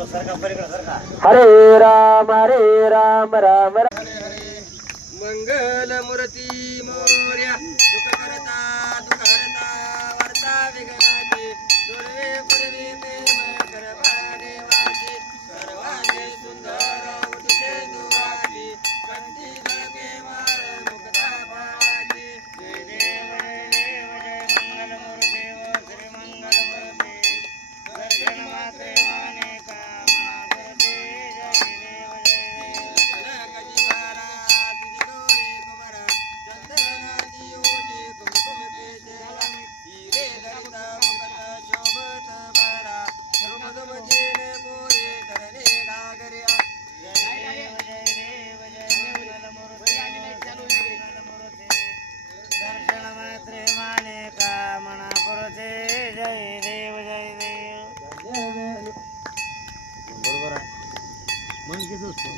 हरे राम हरे राम राम राम. मंगल मूर्ती मोर्या दुख करता दुख हरता वर्ता विघ्नाची मन किती असतो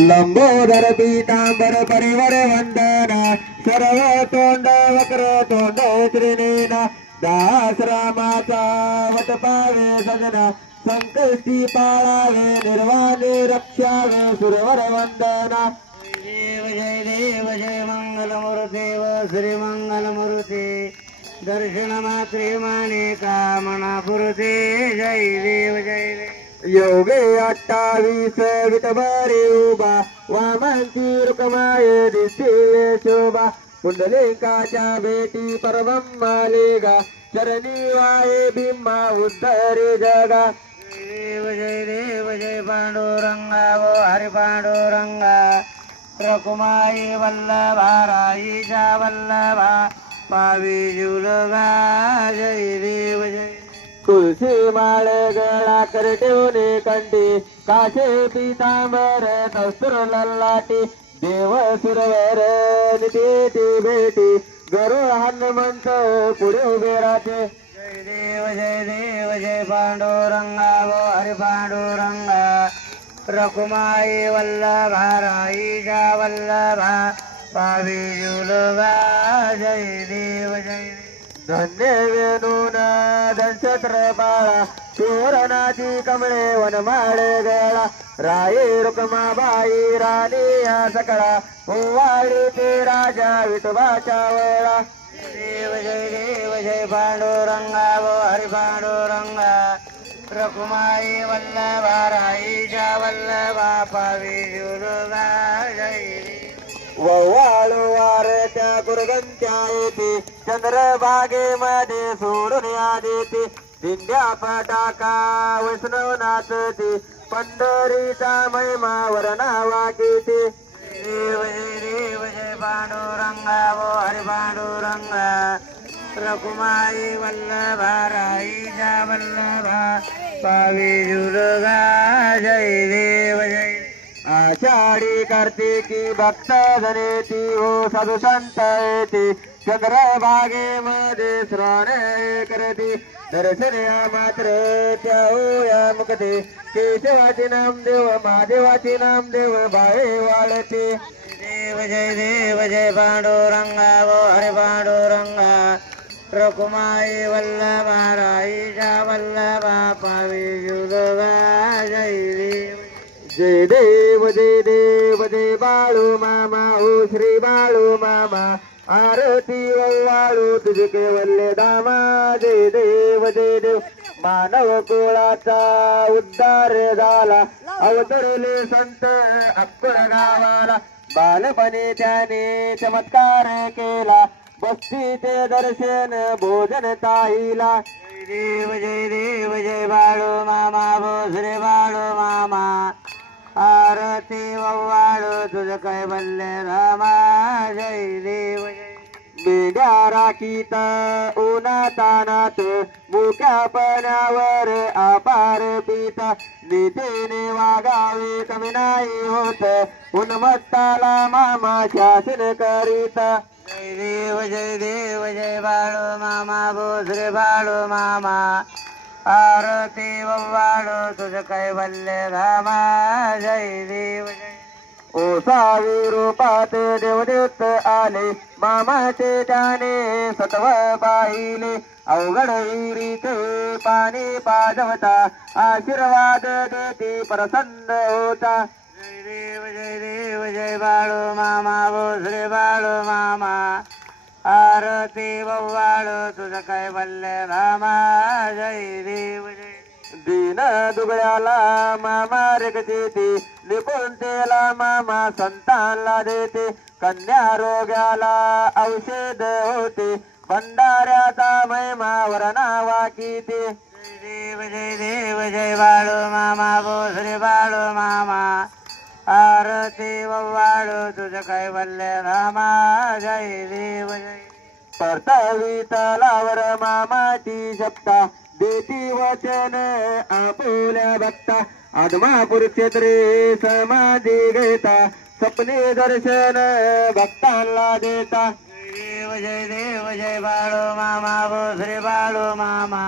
लंबोदर पीतांबर परिवर वंदना सर्व तोंड वक्र तोंड त्रिनेना दास रामाचा वट पावे सजना संकष्टी पाळावे निर्वाणे रक्षावे सुरवर वंदना. देव जय देव जय मंगल मूर्ती व श्री मंगल मूर्ती दर्शन मात्रे माने कामना पुरते जय देव जय देव। योगे अठ्ठावीस विटभरे उभा वामांची रुकमाये दिसते शोभा पुंडलिकाच्या भेटी परब्रह्मालेगा चरणी वाये बिंबा उद्धरे जगा। देव जय देव जय पांडुरंगा वो हरि पांडुरंगा। रकुमाई वल्लभा राईच्या वल्लभा। पावी जुलगा जय देव जय। तुळशी माळ गळा कर ठेवणे कंठी काशे पितांबर कस्तुर लल्लाटी देव सुरवर निती भेटी गरुळ हनुमंत पुढे उभे राहते। जय देव जय देव जय पांडुरंगा वो हरि पांडुरंगा। रकुमाई वल्लभा राईच्या वल्लभा। पावी जय देव जय धन्य वेणून दंशत्र बाळा सुवर्णाची कमळे वनमाळे गळा राई रुक्माबाई राणी या सकळा ओवाळी ते राजा विठोबाच्या वेळा देव जय देव जय पांडुरंगा वो हरि पांडुरंगा रकुमाई वल्लभा राईच्या वल्लभा पावी जुलवा जय देव ववाळू येते. चंद्रभागेमध्ये सोडून या देते दिंड्या फटाका वैष्णव नाचते पंढरीचा महिमा वरणावा घेते देव जय देव जय पांडुरंगा वो हरि पांडुरंगा. रघुमाई वल्लभा राईच्या वल्लभा. पावी जुलगा जय आषाढी कार्तिकी भक्त जनेती ओ साधू संत येते मध्ये स्नान करती दर्शन मात्र त्या या मुखते केशवाचे नामदेव महादेवाचे नामदेव बाळे वाळते. देव जय देव जय पांडुरंगा वो हरे पांडुरंगा. रकुमाई वल्लभा राईशा वल्लभा पावी जुलगा जय देव जय देव जय देव जय बाळू मामा ओ श्री बाळू मामा. आरती वाळू तुझे केवल्य दामा. जय देव जय देव. मानव कुळाचा उद्धार झाला. अवतरले संत अक्कड गावाला. बालपणी त्याने चमत्कार केला. बस्तीचे दर्शन भोजन ताईला. जय देव जय देव जय बाळू मामा भोसरे बाळू मामा. आरती वव्वाळू तुझ कैवल्य रामा? जय देव जय मेंढ्या राखीत उन्हा तानात मुक्यापणावर अपार पित. नीतीने वागावे कमी नाही होत. उन्मत्ताला मामा शासन करीत. जय देव जय देव जय बाळू मामा भोसरे बाळू मामा. आरती वव्वाळू तुझ कैवल्य रामा जय देव जय ओसावी रूपात देवदेत आले मामाचे त्याने सत्व पाहिले. अवघड विहिरीचे पाणी पाजवता आशीर्वाद देते प्रसन्न होता. जय देव जय देव जय बाळू मामा भोसरे बाळू ते आरती तुझं काय बल्ले रामा जय देव जय दीन दुबळ्याला मामा रेगते निपुण तेला मामा संतानला देते. कन्या रोग्याला औषध होते. भंडाऱ्याचा महिमा वरणावा किती देव जय देव जय बाळो मामा भोसरे बाळू मामा. आरती वाळो तुझं काय बल्ले रामा जय देव जय परतावी तलावर मामाची जप्ता देती वचन आपुल्या भक्ता आदमापूर क्षेत्रे समाधी घेता सपने दर्शन भक्तांना देता. देव जय देव जय बाळो मामा भोसरे बाळो मामा.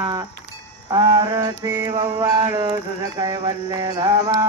आरती बव्वाळो तुझं काय बल्ले धामा.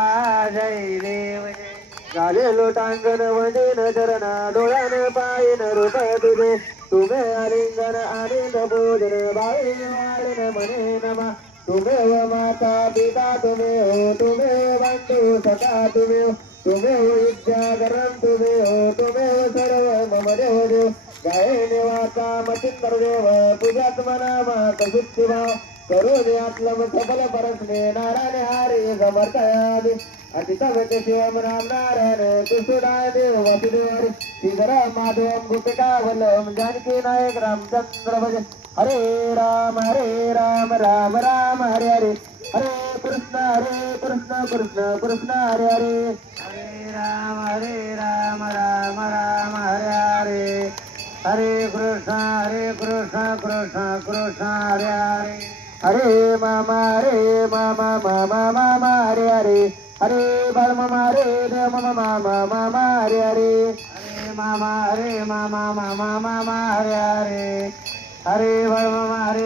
जय देव जय झाले लोटांगण वंदीन चरण डोळ्यान पायन रूप तुझे तुम्ही आलिंगन आनंद भोजन बाळी वाळन मने नमा. तुम्ही व माता पिता तुम्ही हो तुम्ही बंधू सखा तुम्ही हो. तुमे हो विद्याधरम तुमे हो तुम्ही हो सर्व मम देव देव. गायने वाचा मचिंदर देव तुझ्यात मना मात भाव. करू दे आतलम सबल परसने नारायण हरे समर्थयादि अतितवत शिवम राम नारायण तुसुडाय देव वसुदेव श्रीधर माधवम गोपिकावलम जानकी नायक रामचंद्र भज। हरे राम हरे राम राम राम हरे हरे। हरे कृष्ण हरे कृष्ण कृष्ण कृष्ण हरे हरे। हरे राम हरे राम राम राम हरे हरे। हरे कृष्ण हरे कृष्ण कृष्ण कृष्ण हरे हरे। हरे मामा हरे मामा मामा मामा हरे हरे। हरे बाळ मामा रे रे मामा मामा मामा हरे हरे मामा अरे मामा मामा मामा हरे हरे हरे भर मामा हरे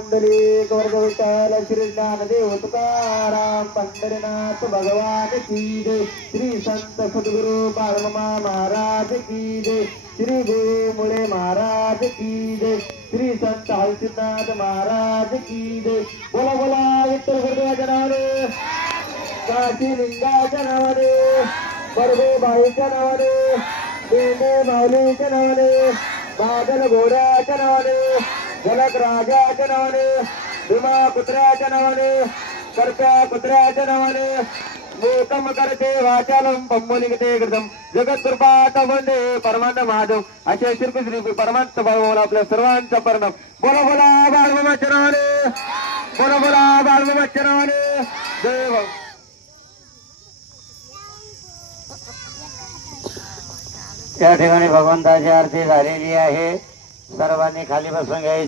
पुंडली वर्ग विठ्ठल श्री ज्ञानदेव तुकाराम पंढरीनाथ भगवान की जय. श्री संत सद्गुरु बाळमामा महाराज की जय. श्री गुरु मुळे महाराज की जय. श्री संत हलसिद्धनाथ महाराज की जय. बोला बोला विठ्ठल गुरुदेवाच्या नावाने काशी लिंगाच्या नावाने परभूबाईच्या नावाने बेंडे माऊलीच्या नावाने बादल घोड्याच्या नावाने जनक राजाच्या नावाने भीमा कुत्र्याच्या नावाने कर्त्या कुत्र्याच्या नावाने मोकम करते वाचालम पंबोलिंगते कृतम जगत कृपात वंदे परमानंद महादेव. असे श्री श्री परमानंद भाऊ आपल्या सर्वांचा परिणाम बोला बोला बाळमामाच्या नावाने. बोला बोला बाळमामाच्या नावाने. देव या ठिकाणी भगवंताची आरती झालेली आहे. सर्वांनी खाली बसून घ्यायची.